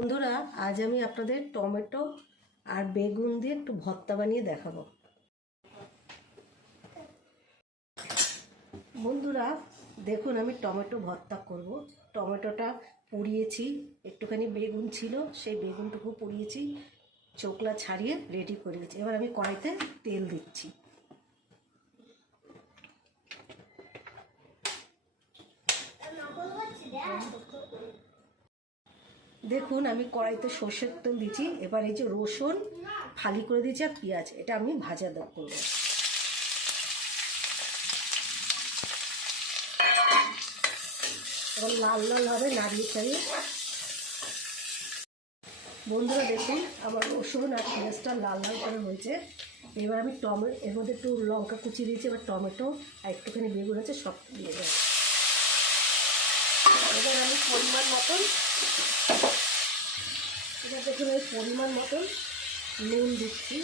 বন্ধুরা, আজ আমি আপনাদের টমেটো আর বেগুন দিয়ে একটু ভর্তা বানিয়ে দেখাবো। বন্ধুরা দেখুন, আমি টমেটো ভর্তা করব। টমেটোটা পুড়িয়েছি, একটুখানি বেগুন ছিল, সেই বেগুনটুকু পুড়িয়েছি, চোকলা ছাড়িয়ে রেডি করে দিয়েছি। এবার আমি কড়াইতে তেল দিচ্ছি। দেখুন, আমি কড়াইতে সর্ষের তেল দিচ্ছি। এবার এই যে রসুন ফালি করে দিয়েছি আর পেঁয়াজ, এটা আমি ভাজা করবো। এবার লাল লাল হবে, নাড়িয়ে চাড়িয়ে। বন্ধুরা দেখুন, আমার রসুন আর পেঁয়াজটা লাল লাল করে হয়েছে। এবার আমি এর মধ্যে একটু লঙ্কা কুচি দিয়েছি, এবার টমেটো আর একটুখানি বেগুন আছে, সব দিয়ে দেবো। এবার আমি পরিমাণ মতন, এবার দেখুন আমি পরিমাণ মতন নুন দিচ্ছি।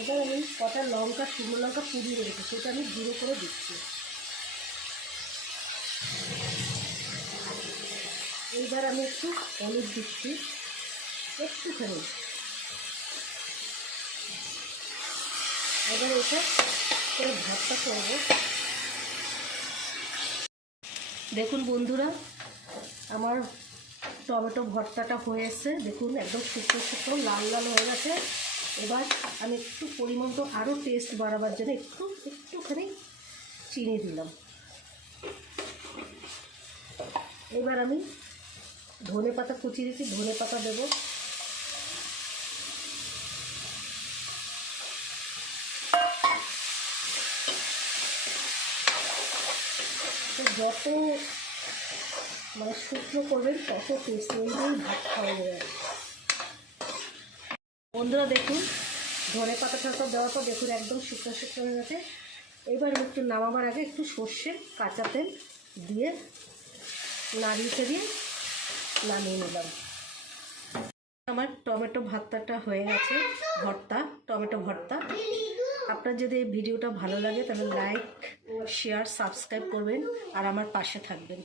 এবার আমি কটা লঙ্কা, শুকনো লঙ্কা পুড়িয়ে রেখেছি, সেটা আমি গুঁড়ো করে দিচ্ছি। এইবার আমি একটু হলুদ দিচ্ছি, একটুখানি। এবার এটা করে ভাতটা করবো। দেখুন বন্ধুরা, আমার টমেটো ভর্তাটা হয়ে এসছে। দেখুন একদম শুকনো শুকনো লাল লাল হয়ে গেছে। এবার আমি একটু পরিমাণ তো আরও টেস্ট বাড়াবার জন্য একটুখানি চিনি দিলাম। এবার আমি ধনে পাতা কুচি দিচ্ছি, ধনে পাতা দেবো। যত শুকনো করবেন তত টেস্ট, ওইটাই ভাত খাওয়া যায়। বন্ধুরা দেখুন, ধনে পাতা ঠাতা দেওয়ার পর দেখুন একদম শুকনো শুকনো হয়ে গেছে। এবার একটু নামাবার আগে একটু সর্ষে কাঁচা তেল দিয়ে নাড়িয়ে দিয়ে নামিয়ে নিলাম। আমার টমেটো ভর্তাটা হয়ে গেছে, টমেটো ভর্তা। আপনার যদি এই ভিডিওটা ভালো লাগে তাহলে লাইক, শেয়ার, সাবস্ক্রাইব করবেন আর আমার পাশে থাকবেন।